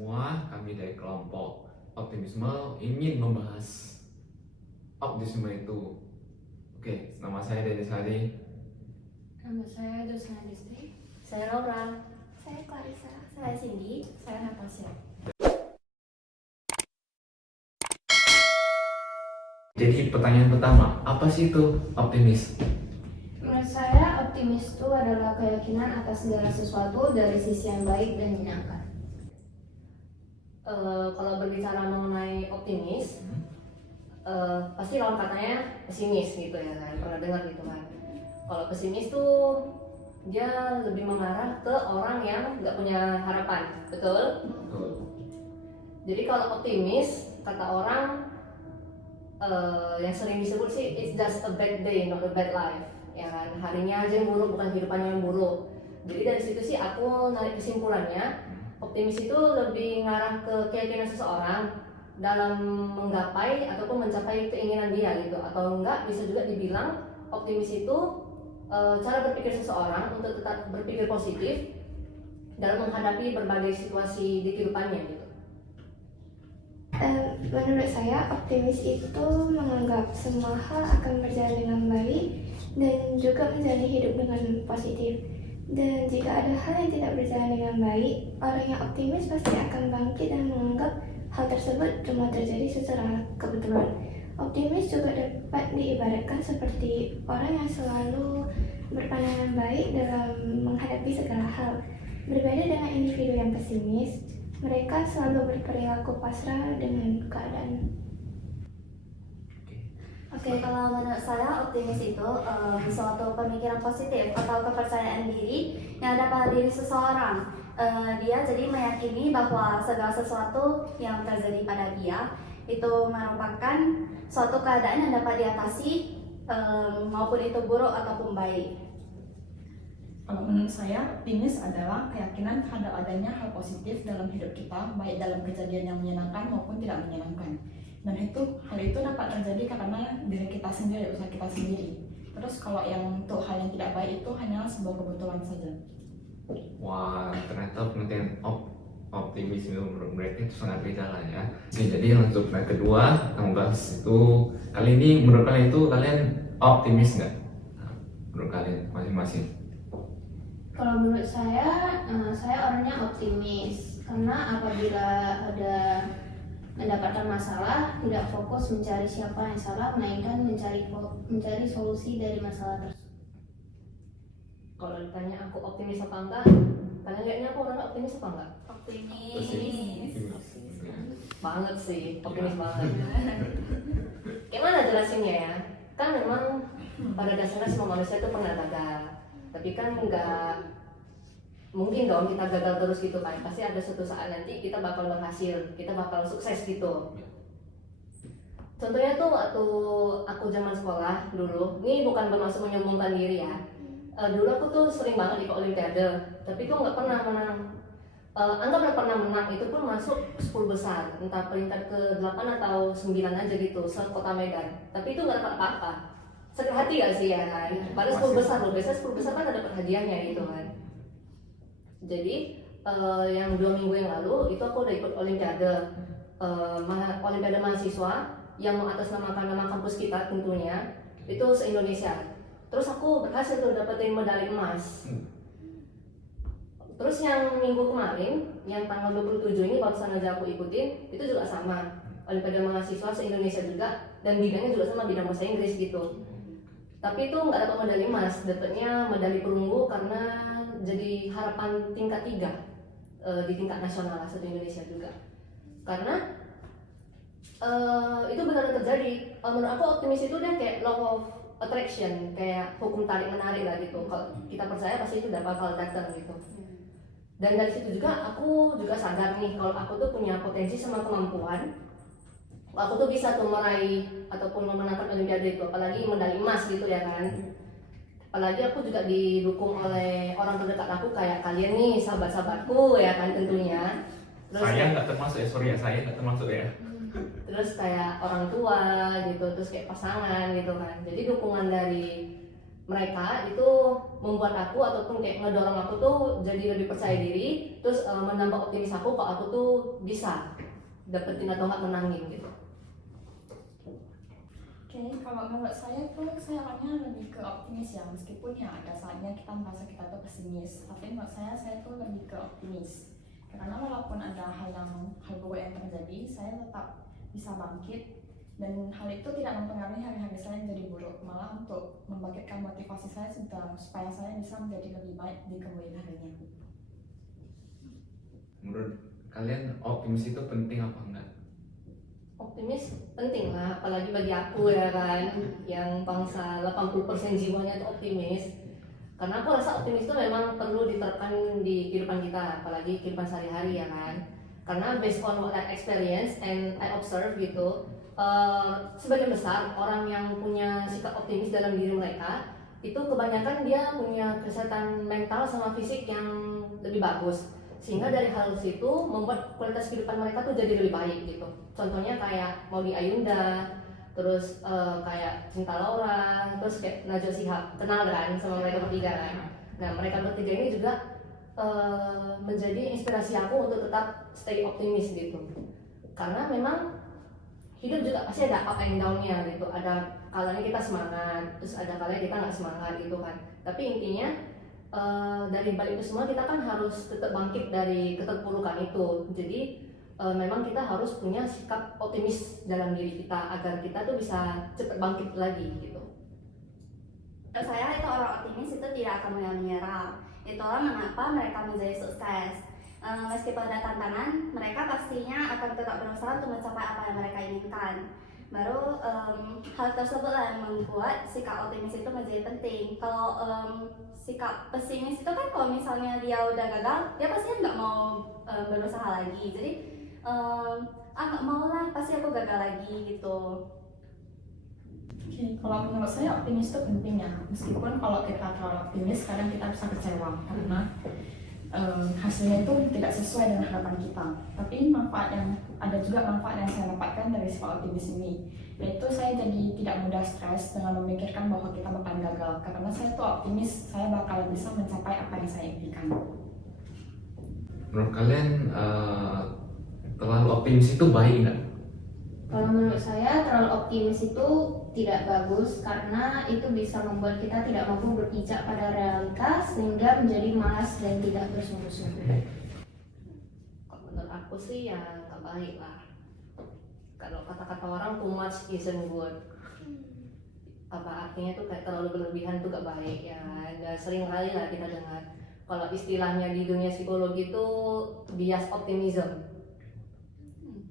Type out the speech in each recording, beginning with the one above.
semua, kami dari kelompok optimisme ingin membahas optimisme itu. Oke, nama saya Denis Hari. Nama saya Dosna Disti. Saya Laura. Saya Clarissa. Saya Cindy. Saya Natasha. Jadi pertanyaan pertama, apa sih itu optimis? Menurut saya, optimis itu adalah keyakinan atas segala sesuatu dari sisi yang baik dan menyenangkan. Kalau berbicara mengenai optimis, pasti lawan katanya pesimis gitu ya kan, pernah dengar gitu kan. Kalau pesimis tuh dia lebih mengarah ke orang yang nggak punya harapan, betul? Jadi kalau optimis, kata orang yang sering disebut sih, it's just a bad day, not a bad life, ya kan. Harinya aja yang buruk, bukan kehidupannya yang buruk. Jadi dari situ sih aku narik kesimpulannya, optimis itu lebih ngarah ke keyakinan seseorang dalam menggapai ataupun mencapai keinginan dia gitu, atau enggak bisa juga dibilang optimis itu cara berpikir seseorang untuk tetap berpikir positif dalam menghadapi berbagai situasi di kehidupannya gitu. Menurut saya, optimis itu menganggap semua hal akan berjalan dengan baik dan juga menjalani hidup dengan positif. Dan jika ada hal yang tidak berjalan dengan baik, orang yang optimis pasti akan bangkit dan menganggap hal tersebut cuma terjadi secara kebetulan. Optimis juga dapat diibaratkan seperti orang yang selalu berpandangan baik dalam menghadapi segala hal. Berbeda dengan individu yang pesimis, mereka selalu berperilaku pasrah dengan keadaan. Oke, kalau menurut saya optimis itu suatu pemikiran positif atau kepercayaan diri yang ada pada diri seseorang. Dia jadi meyakini bahwa segala sesuatu yang terjadi pada dia itu merupakan suatu keadaan yang dapat diatasi, maupun itu buruk ataupun baik. Kalau menurut saya, optimis adalah keyakinan terhadap adanya hal positif dalam hidup kita, baik dalam kejadian yang menyenangkan maupun tidak menyenangkan. Dan hal itu dapat terjadi karena diri kita sendiri, usaha kita sendiri. Terus kalau yang untuk hal yang tidak baik itu hanyalah sebuah kebetulan saja. Wah, ternyata pengertian optimis menurut mereka itu sangat beda lah ya. Oke, jadi lanjut yang kedua, kita membahas itu kali ini menurut kalian itu kalian optimis nggak? Nah, menurut kalian masing-masing. Kalau menurut saya orangnya optimis karena apabila ada mendapatkan masalah, tidak fokus mencari siapa yang salah, melainkan mencari solusi dari masalah tersebut. Kalau ditanya aku optimis apa enggak, kalian lihatnya aku orangnya optimis apa enggak? Optimis. Banget sih, optimis banget. Gimana jelasinnya ya? Kan memang pada dasarnya semua manusia itu pernah gagal, tapi kan enggak mungkin dong kita gagal terus gitu kan. Pasti ada suatu saat nanti kita bakal berhasil, kita bakal sukses gitu. Contohnya tuh waktu aku zaman sekolah dulu, ini bukan bermaksud menyombongkan diri ya. Dulu aku tuh sering banget ikut olimpiade, tapi tuh nggak pernah menang. Anggaplah pernah menang, itu pun masuk 10 besar, entah peringkat ke-8 atau 9 aja gitu, se-Kota Medan. Tapi itu nggak dapat apa-apa. Sakit hati gak sih ya kan? Padahal 10 besar loh, biasanya 10 besar kan ada dapat hadiahnya gitu kan. Jadi yang 2 minggu yang lalu itu aku udah ikut olimpiade, olimpiade mahasiswa yang mengatasnamakan nama kampus kita tentunya, itu se-Indonesia. Terus aku berhasil tuh dapetin medali emas. Terus yang minggu kemarin, yang tanggal 27 ini barusan aja aku ikutin, itu juga sama, olimpiade mahasiswa se-Indonesia juga, dan bidangnya juga sama, bidang bahasa Inggris gitu. Tapi itu nggak dapat medali emas, dapatnya medali perunggu karena jadi harapan tingkat 3 di tingkat nasional satu Indonesia juga. Karena itu benar terjadi. Menurut aku optimis itu dia kayak law of attraction, kayak hukum tarik menarik lah gitu. Kalau kita percaya pasti itu udah bakal datang gitu. Dan dari situ juga aku juga sadar nih kalau aku tuh punya potensi sama kemampuan. Aku tuh bisa tuh meraih ataupun memenangkan olimpiade itu, apalagi medali emas gitu ya kan. Apalagi aku juga didukung oleh orang terdekat aku kayak kalian nih, sahabat-sahabatku ya kan tentunya. Terus Saya nggak termasuk ya, sorry ya, saya nggak termasuk ya. Terus kayak orang tua gitu, terus kayak pasangan gitu kan. Jadi dukungan dari mereka itu membuat aku ataupun kayak ngedorong aku tuh jadi lebih percaya diri, terus menambah optimis aku kalau aku tuh bisa dapetin atau nggak menangin gitu. Oke, kalau menurut saya tuh saya orangnya lebih ke optimis ya, meskipun ya ada saatnya kita merasa kita tuh pesimis, tapi menurut saya tuh lebih ke optimis. Karena walaupun ada hal buruk yang terjadi, saya tetap bisa bangkit, dan hal itu tidak mempengaruhi hari-hari saya menjadi buruk, malah untuk membangkitkan motivasi saya supaya saya bisa menjadi lebih baik di kemudian harinya. Menurut kalian optimis itu penting apa enggak? Optimis penting lah, apalagi bagi aku ya kan, yang bangsa 80% jiwanya itu optimis. Karena aku rasa optimis itu memang perlu diterapkan di kehidupan kita, apalagi kehidupan sehari-hari ya kan. Karena based on what I experience and I observe gitu, sebagian besar orang yang punya sikap optimis dalam diri mereka itu kebanyakan dia punya kesehatan mental sama fisik yang lebih bagus, sehingga dari hal itu membuat kualitas kehidupan mereka tuh jadi lebih baik gitu. Contohnya kayak Maudy Ayunda, terus kayak Cinta Laura, terus kayak Najwa Shihab, kenal kan sama mereka bertiga kan. Nah mereka bertiga ini juga menjadi inspirasi aku untuk tetap stay optimis gitu, karena memang hidup juga pasti ada up and down-nya gitu, ada kalanya kita semangat, terus ada kalanya kita nggak semangat gitu kan. Tapi intinya dari balik itu semua kita kan harus tetap bangkit dari keterpurukan itu. Jadi memang kita harus punya sikap optimis dalam diri kita agar kita tuh bisa cepat bangkit lagi gitu. Menurut saya itu orang optimis itu tidak akan mudah menyerah. Itulah mengapa mereka menjadi sukses. Meskipun ada tantangan, mereka pastinya akan tetap berusaha untuk mencapai apa yang mereka inginkan. Baru hal tersebutlah yang membuat sikap optimis itu menjadi penting. Kalau sikap pesimis itu kan kalau misalnya dia udah gagal, dia pasti nggak mau berusaha lagi. Jadi nggak mau lah, pasti aku gagal lagi gitu. Oke, kalau menurut saya optimis itu penting ya, meskipun kalau kita terlalu optimis kadang kita bisa kecewa karena hasilnya itu tidak sesuai dengan harapan kita. Tapi ada juga manfaat yang saya dapatkan dari sifat optimis ini, yaitu saya jadi tidak mudah stres dengan memikirkan bahwa kita bakal gagal, karena saya tuh optimis saya bakal bisa mencapai apa yang saya impikan. Menurut kalian terlalu optimis itu baik nggak? Kalau menurut saya terlalu optimis itu tidak bagus karena itu bisa membuat kita tidak mampu berpijak pada realitas sehingga menjadi malas dan tidak bersungguh-sungguh. Kalau menurut aku sih ya nggak baik lah. Kalau kata-kata orang too much isn't good. Apa artinya tuh kayak terlalu berlebihan tuh gak baik ya. Dan sering kali lah kita dengar. Kalau istilahnya di dunia psikologi itu bias optimism.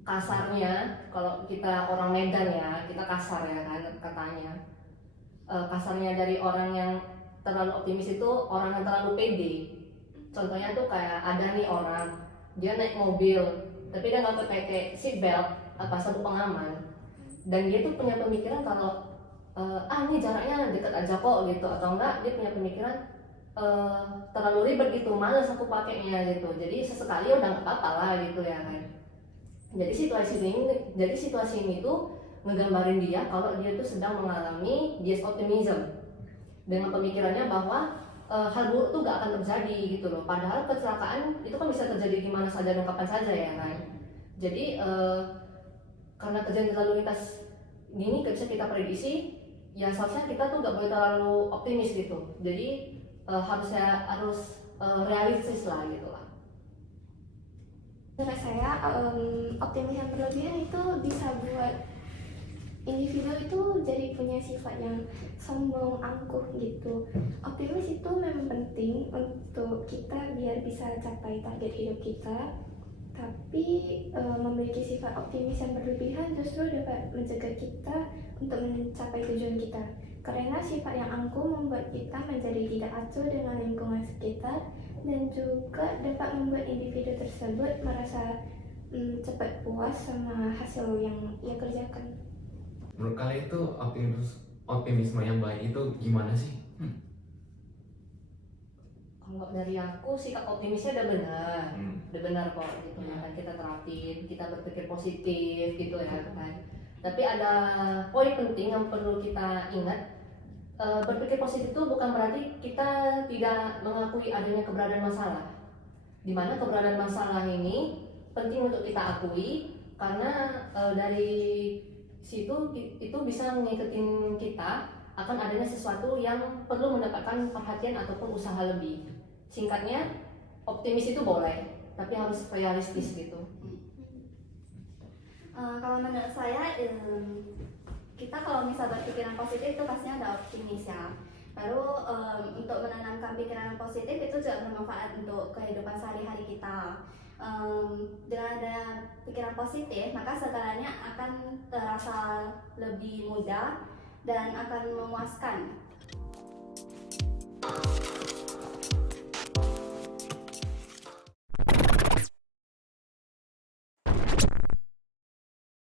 Kasarnya kalau kita orang Medan ya, kita kasar ya kan katanya. Kasarnya dari orang yang terlalu optimis itu orang yang terlalu pede. Contohnya tuh kayak ada nih orang, dia naik mobil tapi dia nggak pakai seat belt apa sabuk pengaman, dan dia tuh punya pemikiran kalau ini jaraknya dekat aja kok gitu, atau enggak dia punya pemikiran terlalu ribet gitu, males aku pakainya gitu, jadi sesekali udah nggak apa-apa lah gitu ya kan. Jadi situasi ini tuh ngegambarin dia kalau dia tuh sedang mengalami bias optimism dengan pemikirannya bahwa hal buruk tuh gak akan terjadi gitu loh. Padahal kecelakaan itu kan bisa terjadi di mana saja dan kapan saja ya kan. Jadi karena kejadian lalu lintas ini gak bisa kita prediksi, ya seharusnya kita tuh gak boleh terlalu optimis gitu. Jadi harus realistis lah gitu lah. Menurut saya optimis yang berlebihan itu bisa buat individu itu jadi punya sifat yang sombong, angkuh gitu. Optimis itu memang penting untuk kita biar bisa capai target hidup kita, tapi memiliki sifat optimis yang berlebihan justru dapat mencegah kita untuk mencapai tujuan kita. Karena sifat yang angkuh membuat kita menjadi tidak acuh dengan lingkungan sekitar dan juga dapat membuat individu tersebut merasa cepat puas sama hasil yang ia kerjakan. Menurut kalian itu optimisme yang baik itu gimana sih? Kalau dari aku sikap optimisnya udah benar kok gitu ya kan, kita terapin, kita berpikir positif gitu ya kan. Tapi ada poin penting yang perlu kita ingat, berpikir positif itu bukan berarti kita tidak mengakui adanya keberadaan masalah. Di mana keberadaan masalah ini penting untuk kita akui, karena dari situ itu bisa mengikutin kita akan adanya sesuatu yang perlu mendapatkan perhatian ataupun usaha lebih. Singkatnya, optimis itu boleh, tapi harus realistis gitu. Kalau menurut saya, kita kalau misal berpikiran positif itu pastinya ada optimis ya. Baru untuk menanamkan pikiran positif itu juga bermanfaat untuk kehidupan sehari-hari kita. Dengan ada pikiran positif, maka segalanya akan terasa lebih mudah dan akan memuaskan.